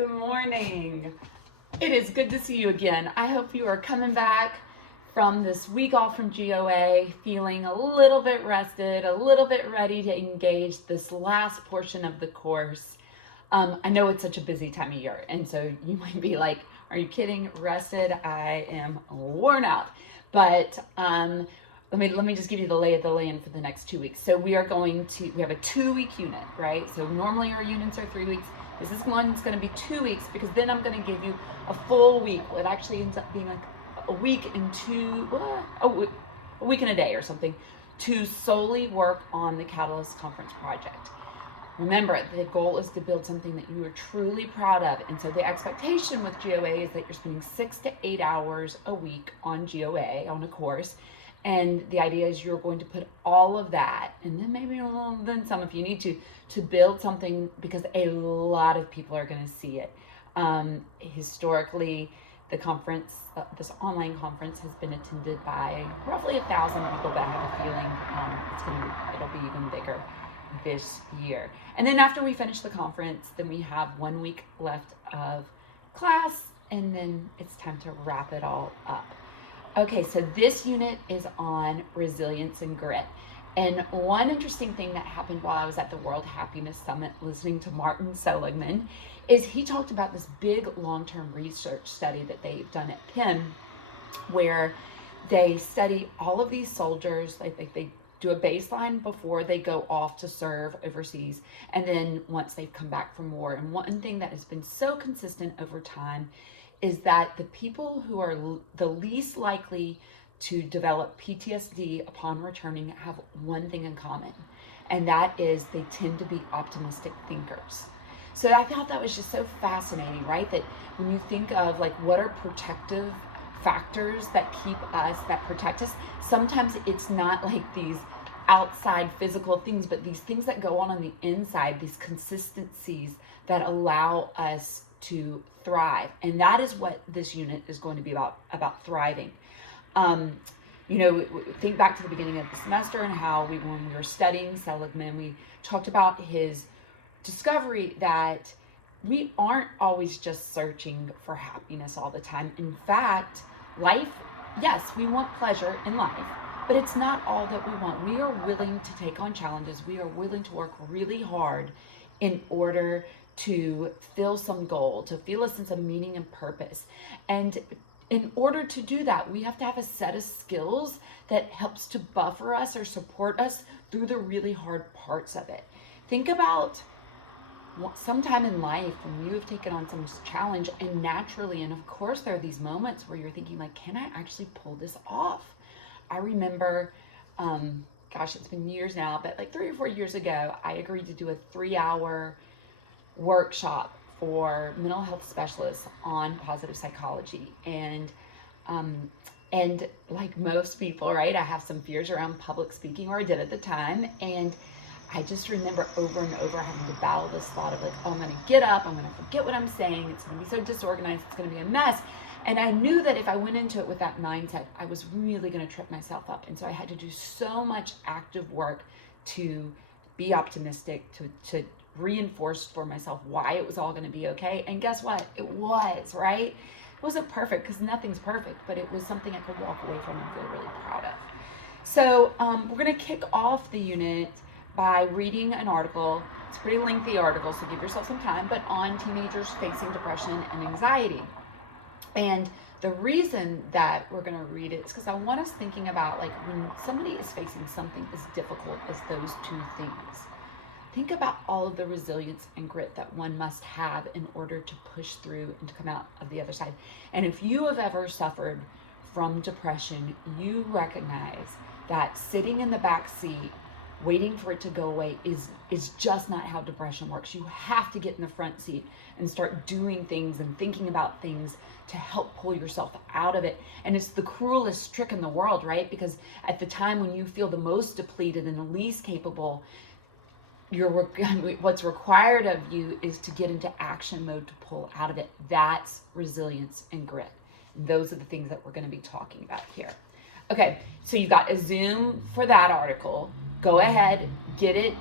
Good morning. It is good to see you again. I hope you are coming back from this week off from GOA feeling a little bit rested, a little bit ready to engage this last portion of the course. I know it's such a busy time of year, and so you might be like, are you kidding? Rested? I am worn out. But let me just give you the lay of the land for the next 2 weeks. So we have a 2-week unit, right? So normally our units are 3 weeks. This is one that's going to be 2 weeks, because then I'm going to give you a full week. It actually ends up being like a week and a week and a day or something, to solely work on the Catalyst Conference project. Remember, the goal is to build something that you are truly proud of. And so the expectation with GOA is that you're spending 6 to 8 hours a week on GOA, on a course. And the idea is you're going to put all of that, and then maybe a little, then some if you need to build something, because a lot of people are going to see it. Historically, the conference, this online conference, has been attended by roughly 1,000 people, but I have a feeling it'll be even bigger this year. And then after we finish the conference, then we have 1 week left of class, and then it's time to wrap it all up. Okay, so this unit is on resilience and grit. And one interesting thing that happened while I was at the World Happiness Summit listening to Martin Seligman is he talked about this big long-term research study that they've done at Penn, where they study all of these soldiers. They do a baseline before they go off to serve overseas, and then once they've come back from war. And one thing that has been so consistent over time is that the people who are the least likely to develop PTSD upon returning have one thing in common, and that is they tend to be optimistic thinkers. So I thought that was just so fascinating, right? That when you think of like what are protective factors that protect us, sometimes it's not like these outside physical things, but these things that go on the inside, these consistencies that allow us to thrive. And that is what this unit is going to be about thriving. Think back to the beginning of the semester and how when we were studying Seligman, we talked about his discovery that we aren't always just searching for happiness all the time. In fact, life, yes, we want pleasure in life, but it's not all that we want. We are willing to take on challenges. We are willing to work really hard in order to fill some goal, to feel a sense of meaning and purpose. And in order to do that, we have to have a set of skills that helps to buffer us or support us through the really hard parts of it. Think about sometime in life when you have taken on some challenge, and naturally, and of course, there are these moments where you're thinking like, can I actually pull this off? I remember, it's been years now, but like 3 or 4 years ago, I agreed to do a 3-hour workshop for mental health specialists on positive psychology. And like most people, right, I have some fears around public speaking, or I did at the time. And I just remember over and over having to battle this thought of like, oh, I'm going to get up, I'm going to forget what I'm saying, it's going to be so disorganized, it's going to be a mess. And I knew that if I went into it with that mindset, I was really going to trip myself up. And so I had to do so much active work to be optimistic, to reinforce for myself why it was all going to be okay. And guess what? It was, right? It wasn't perfect, because nothing's perfect, but it was something I could walk away from and feel really proud of. So we're going to kick off the unit by reading an article. It's a pretty lengthy article, so give yourself some time, but on teenagers facing depression and anxiety. And the reason that we're going to read it is because I want us thinking about like when somebody is facing something as difficult as those two things. Think about all of the resilience and grit that one must have in order to push through and to come out of the other side. And if you have ever suffered from depression, you recognize that sitting in the back seat waiting for it to go away is just not how depression works. You have to get in the front seat and start doing things and thinking about things to help pull yourself out of it. And it's the cruelest trick in the world, right? Because at the time when you feel the most depleted and the least capable, what's required of you is to get into action mode to pull out of it. That's resilience and grit. And those are the things that we're going to be talking about here. Okay, so you've got a Zoom for that article. Go ahead, get it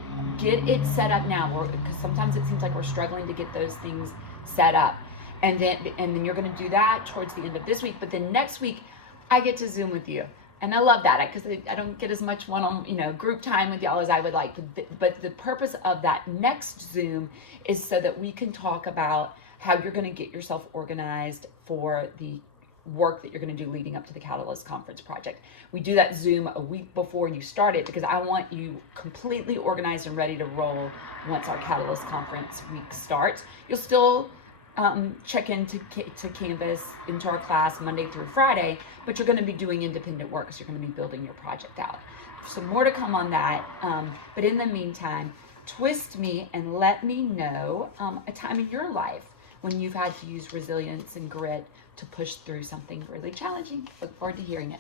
set up now, because sometimes it seems like we're struggling to get those things set up. And then you're going to do that towards the end of this week. But then next week, I get to Zoom with you. And I love that because I don't get as much group time with y'all as I would like. But the purpose of that next Zoom is so that we can talk about how you're going to get yourself organized for the work that you're going to do leading up to the Catalyst Conference project. We do that Zoom a week before you start it because I want you completely organized and ready to roll once our Catalyst Conference week starts. You'll still check into Canvas, into our class Monday through Friday, but you're going to be doing independent work, so you're going to be building your project out. So more to come on that. But in the meantime, twist me and let me know a time in your life when you've had to use resilience and grit to push through something really challenging. Look forward to hearing it.